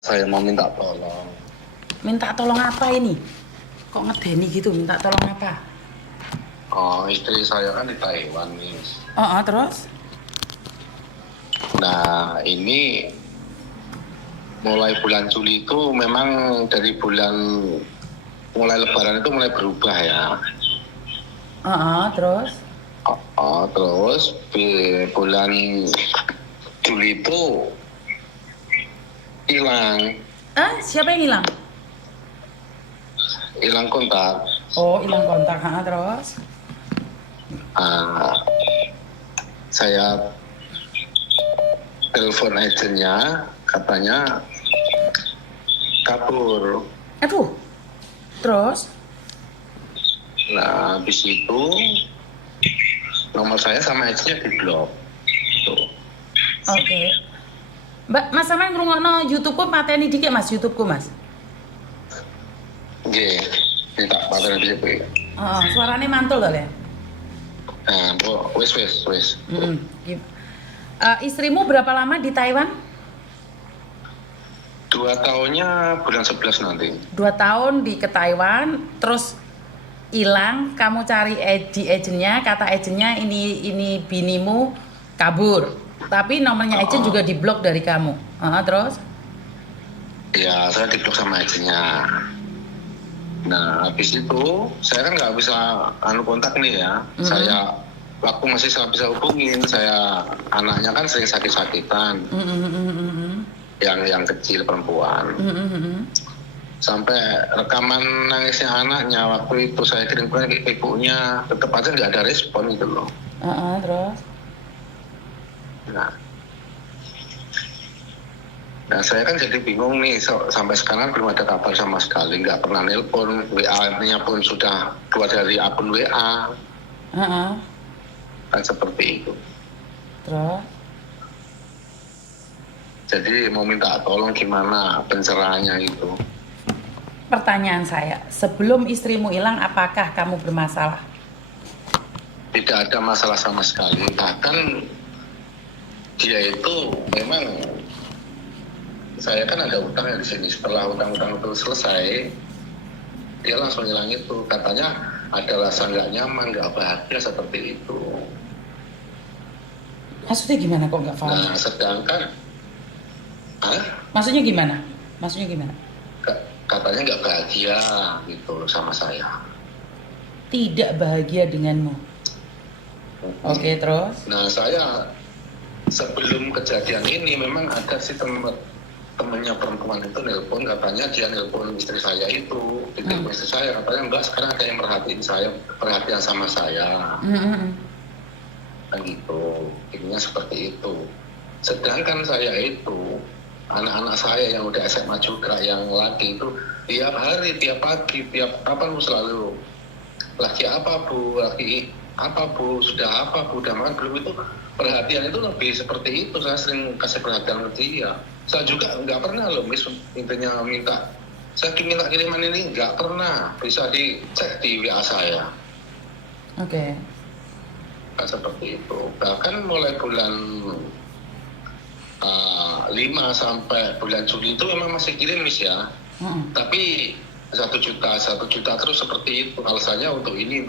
Saya mau minta tolong. Minta tolong apa ini? Kok ngedeni gitu, minta tolong apa? Oh, istri saya kan di Taiwan nih. Terus? Nah, ini mulai bulan Juli itu memang dari bulan mulai Lebaran itu mulai berubah ya. Terus? Terus di bulan Juli itu hilang Siapa yang hilang? kontak. Oh, hilang kontak. Terus? Ah, saya telepon agennya, katanya kabur. Aduh. Terus? Nah, habis itu nomor saya sama agennya diblok. Tuh. Oke. Mbak, Mas sampean ngrungokno YouTube-ku pateni dikit Mas, YouTube-ku Mas. Nggih, minta paten di situ. Suarane mantul kali ya? Nah, wis. Istrimu berapa lama di Taiwan? 2 tahunnya bulan 11 nanti. 2 tahun ke Taiwan, terus hilang, kamu cari di agentnya, kata agentnya ini binimu kabur. Tapi nomornya agent juga diblok dari kamu. Terus? Ya, saya diblok sama agennya. Nah, habis itu saya kan nggak bisa kontak nih ya. Saya waktu masih bisa hubungin, saya anaknya kan sering sakit-sakitan. Yang kecil perempuan. Sampai rekaman nangisnya anaknya waktu itu saya kirimkan ke ibunya, tetap aja nggak ada respon gitu loh. Terus? Nah, saya kan jadi bingung nih, sampai sekarang belum ada kabar sama sekali, nggak pernah nelpon, WA-nya pun sudah keluar dari akun WA. Kan seperti itu. Terus? Jadi mau minta tolong gimana pencerahannya itu. Pertanyaan saya, sebelum istrimu hilang, apakah kamu bermasalah? Tidak ada masalah sama sekali, bahkan dia itu memang, saya kan ada utang ya di sini. Setelah utang-utang itu selesai, dia langsung hilang itu. Katanya ada rasa nggak nyaman, nggak bahagia seperti itu. Maksudnya gimana kok nggak paham? Nah, sedangkan, Maksudnya gimana? Katanya nggak bahagia gitu sama saya. Tidak bahagia denganmu. Oke, terus? Nah, saya sebelum kejadian ini memang ada si temennya perempuan itu nelpon, katanya dia nelpon istri saya itu, ditelepon istri saya, katanya enggak, sekarang ada yang perhatian sama saya. Dan gitu, intinya seperti itu. Sedangkan saya itu, anak-anak saya yang udah SMA juga, yang laki itu, tiap hari, tiap pagi, tiap kapan selalu, lagi apa bu, sudah apa bu, udah makan belum, itu perhatian itu lebih seperti itu. Saya sering kasih perhatian ke dia. Saya juga nggak pernah loh intinya minta, saya minta kiriman ini nggak pernah, bisa dicek di WA saya. Oke. Kan seperti itu. Bahkan mulai bulan 5 sampai bulan Juli itu memang masih kirim ya. Tapi 1 juta terus seperti itu. Alasannya untuk ini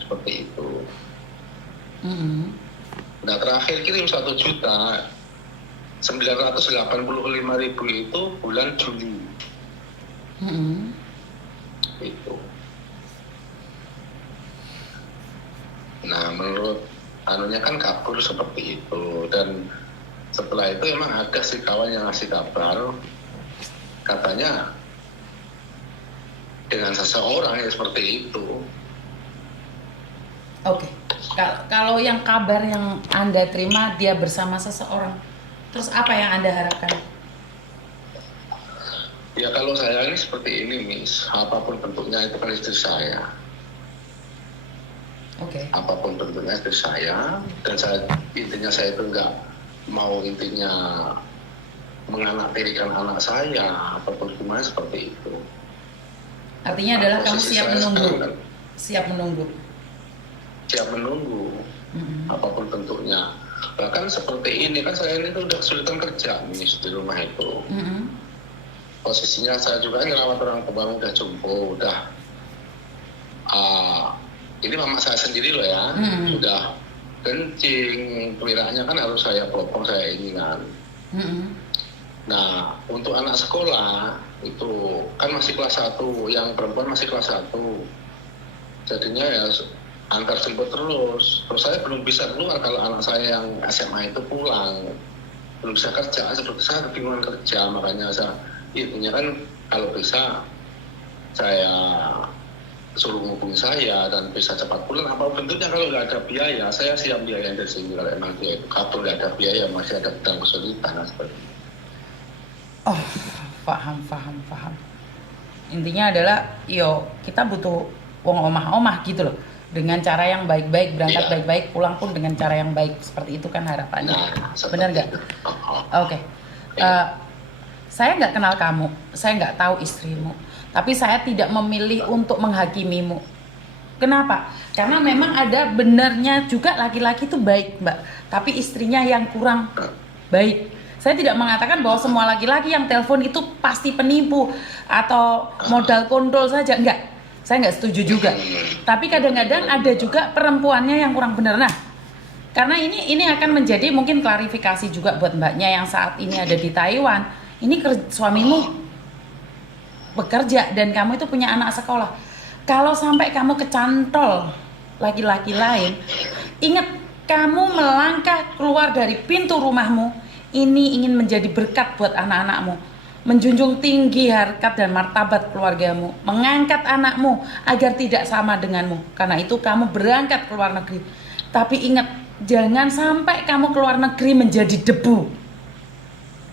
seperti itu. Nah, terakhir kirim 1.985.000 itu bulan Juli. Itu. Nah, menurut anunya kan kabur seperti itu. Dan setelah itu emang ada si kawan yang ngasih kabar, katanya dengan seseorang yang seperti itu. Oke. Kalau yang kabar yang Anda terima dia bersama seseorang, terus apa yang Anda harapkan? Ya kalau saya ini seperti ini, Miss, apapun bentuknya itu kan istri saya. Oke. Apapun bentuknya istri saya, dan intinya saya itu nggak mau menganaktirikan anak saya, apapun gimana seperti itu. Artinya adalah kamu siap menunggu. Siap menunggu. Apapun bentuknya. Bahkan seperti ini kan saya ini udah kesulitan kerja nih di rumah itu. posisinya saya juga ngerawat orang tua udah jumbo, udah ini mama saya sendiri loh ya, sudah kencing, peliraannya kan harus saya potong, saya ini kan. Nah, untuk anak sekolah itu kan masih kelas 1, yang perempuan masih kelas 1. Jadinya ya antar jemput terus saya belum bisa keluar kalau anak saya yang SMA itu pulang, belum bisa kerja, seperti saya kebingungan kerja, makanya saya intinya kan kalau bisa saya suruh hubungi saya dan bisa cepat pulang apa bentuknya. Kalau nggak ada biaya saya siap biaya dari sini, kalau emang dia itu kabur nggak ada biaya, masih ada sedang kesulitan seperti itu. Oh, paham. Intinya adalah, kita butuh wong omah-omah gitu loh. Dengan cara yang baik-baik, berangkat baik-baik, pulang pun dengan cara yang baik. Seperti itu kan harapannya. Benar nggak? Oke. Saya nggak kenal kamu, saya nggak tahu istrimu. Tapi saya tidak memilih untuk menghakimimu. Kenapa? Karena memang ada benarnya juga laki-laki itu baik, Mbak. Tapi istrinya yang kurang baik. Saya tidak mengatakan bahwa semua laki-laki yang telepon itu pasti penipu atau modal kontrol saja, enggak. Saya nggak setuju juga. Tapi kadang-kadang ada juga perempuannya yang kurang benar. Nah, karena ini akan menjadi mungkin klarifikasi juga buat mbaknya yang saat ini ada di Taiwan. Ini suamimu bekerja dan kamu itu punya anak sekolah. Kalau sampai kamu kecantol laki-laki lain, ingat kamu melangkah keluar dari pintu rumahmu, ini ingin menjadi berkat buat anak-anakmu, menjunjung tinggi harkat dan martabat keluargamu, mengangkat anakmu agar tidak sama denganmu. Karena itu kamu berangkat ke luar negeri. Tapi ingat, jangan sampai kamu ke luar negeri menjadi debu.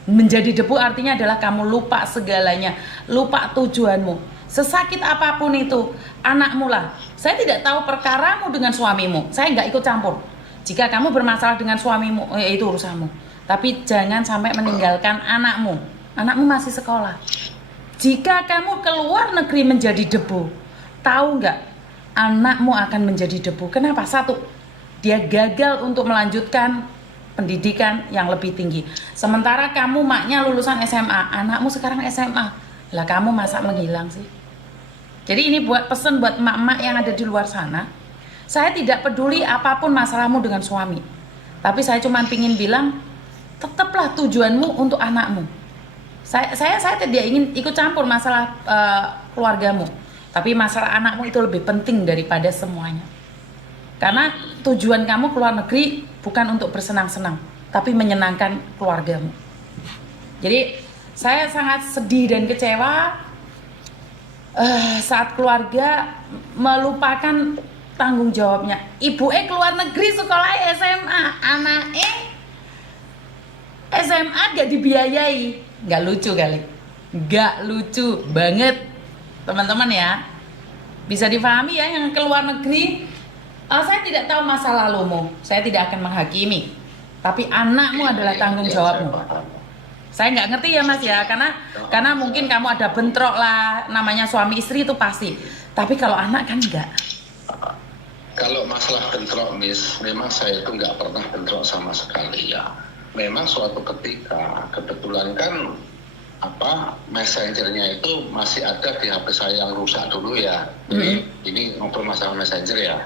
Menjadi debu artinya adalah kamu lupa segalanya, lupa tujuanmu. Sesakit apapun itu, anakmu lah. Saya tidak tahu perkaramu dengan suamimu, saya nggak ikut campur. Jika kamu bermasalah dengan suamimu, itu urusanmu. Tapi jangan sampai meninggalkan anakmu. Anakmu masih sekolah. Jika kamu keluar negeri menjadi debu, tahu nggak? Anakmu akan menjadi debu. Kenapa? Satu, dia gagal untuk melanjutkan pendidikan yang lebih tinggi. Sementara kamu maknya lulusan SMA, anakmu sekarang SMA. Lah kamu masa menghilang sih? Jadi ini buat pesan buat emak-emak yang ada di luar sana. Saya tidak peduli apapun masalahmu dengan suami. Tapi saya cuma pingin bilang, tetaplah tujuanmu untuk anakmu. Saya tidak ingin ikut campur masalah keluargamu. Tapi masalah anakmu itu lebih penting daripada semuanya. Karena tujuan kamu keluar negeri bukan untuk bersenang-senang, tapi menyenangkan keluargamu. Jadi saya sangat sedih dan kecewa saat keluarga melupakan tanggung jawabnya. Ibu keluar negeri sekolah SMA, anak SMA gak dibiayai. Gak lucu kali, gak lucu banget teman-teman ya. Bisa difahami ya yang keluar negeri. Saya tidak tahu masa lalumu, saya tidak akan menghakimi. Tapi anakmu adalah tanggung jawabmu. Saya nggak ngerti ya Mas ya, karena mungkin kamu ada bentrok lah, namanya suami istri itu pasti. Tapi kalau anak kan enggak. Kalau masalah bentrok, Miss, memang saya itu nggak pernah bentrok sama sekali ya. Memang suatu ketika kebetulan kan messengernya itu masih ada di HP saya yang rusak dulu ya. Jadi ini ngobrol masalah messenger ya.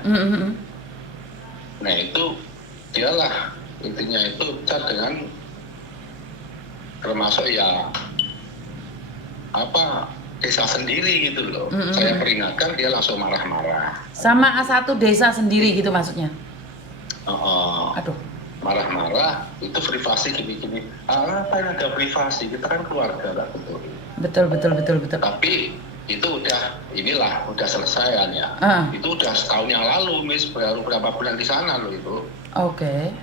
Nah itu dialah intinya itu chat dengan termasuk ya desa sendiri gitu loh. Saya peringatkan dia langsung marah-marah. Sama satu desa sendiri gitu maksudnya? Aduh. Marah-marah itu privasi gini-gini. Apa yang ada privasi, kita kan keluarga lah betul. Tapi itu udah selesai ya. Itu udah setahun yang lalu, Miss, baru berapa bulan di sana loh itu. Oke.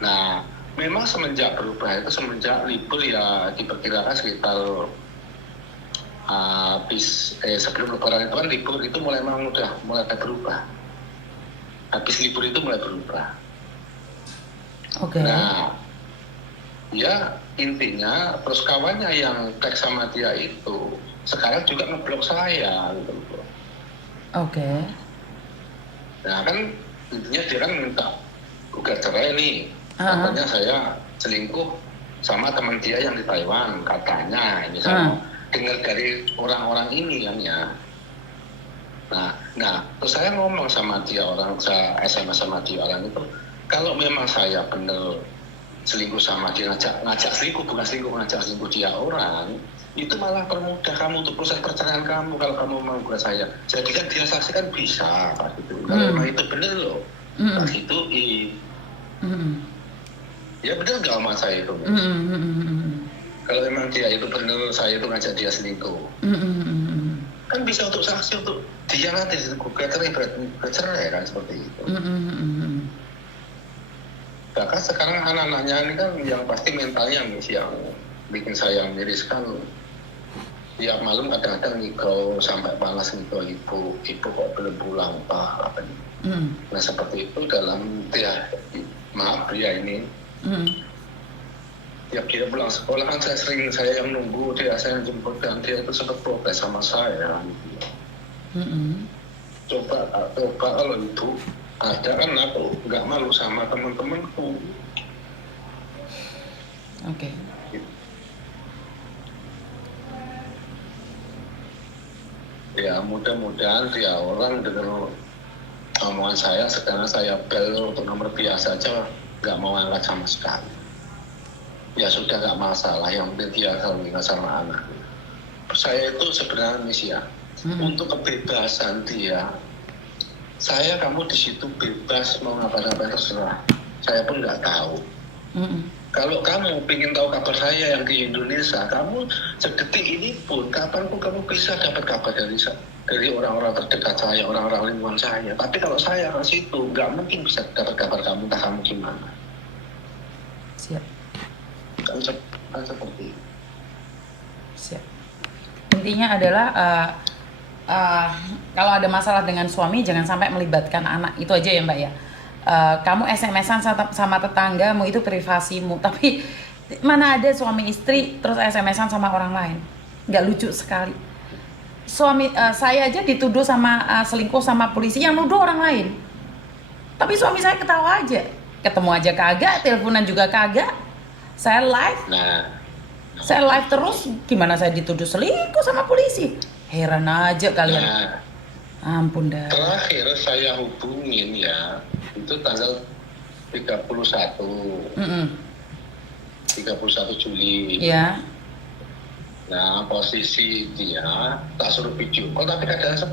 Nah memang semenjak berubah itu semenjak libur ya, diperkirakan sekitar sebelum lebaran itu kan libur itu mulai berubah. Habis libur itu mulai berubah. Oke. Nah, ya intinya terus kawannya yang tag sama dia itu sekarang juga ngeblok saya gitu. Oke. Nah kan intinya dia kan minta gugat cerai nih. Katanya saya selingkuh sama teman dia yang di Taiwan katanya. Ini dengar dari orang-orang ini kan ya. Nah, terus saya ngomong sama dia saya SMS sama dia orang itu, kalau memang saya benar selingkuh sama dia, ngajak selingkuh, bukan selingkuh, ngajak selingkuh dia orang, itu malah permudah kamu untuk proses perceraian kamu kalau kamu mau buat saya. Jadi kan dia saksi kan bisa, Pak gitu. Kalau memang itu benar loh, Pak itu ya benar nggak sama saya itu? Kalau memang dia itu benar, saya itu ngajak dia selingkuh. Kan bisa untuk saksi untuk dia nanti gugat bercerai kan seperti itu. Bahkan sekarang anak-anaknya ini kan yang pasti mentalnya yang bikin saya miriskan. Tiap malam kadang-kadang ngigau sampai panas ngigau ibu kok belum pulang Pak apa ini. Nah seperti itu dalam dia maaf dia ini. Tiap dia pulang sekolah kan saya yang nunggu dia, saya yang jemput dan dia itu sempat protes sama saya. Coba kalau itu ada kan aku nggak malu sama teman-temanku. Oke. Ya mudah-mudahan dia orang dengan omongan saya sekarang saya bel untuk nomor biasa aja nggak mau angkat sama sekali. Ya sudah nggak masalah, yang penting dia akan menikah sama anak. Saya itu sebenarnya ya, untuk kebebasan dia, kamu di situ bebas mau ngapain terserah. Saya pun nggak tahu. Kalau kamu ingin tahu kabar saya yang di Indonesia, kamu sedetik ini pun, kapanpun kamu bisa dapat kabar dari orang-orang terdekat saya, orang-orang lingkungan saya. Tapi kalau saya ke situ, nggak mungkin bisa dapat kabar kamu, entah kamu gimana. Siap. Kan seperti itu. Siap. Intinya adalah kalau ada masalah dengan suami jangan sampai melibatkan anak, itu aja ya Mbak ya. Kamu SMS-an sama tetanggamu itu privasimu, tapi mana ada suami istri terus SMS-an sama orang lain, nggak lucu sekali. Saya aja dituduh sama selingkuh sama polisi yang nuduh orang lain, tapi suami saya ketawa aja, ketemu aja kagak, teleponan juga kagak. Saya live terus, gimana saya dituduh selingkuh sama polisi? Heran aja kalian. Ampun dah. Terakhir saya hubungin ya, itu tanggal 31 Juli. Ya. Nah posisi dia tak suruh video call tapi keadaan sepi.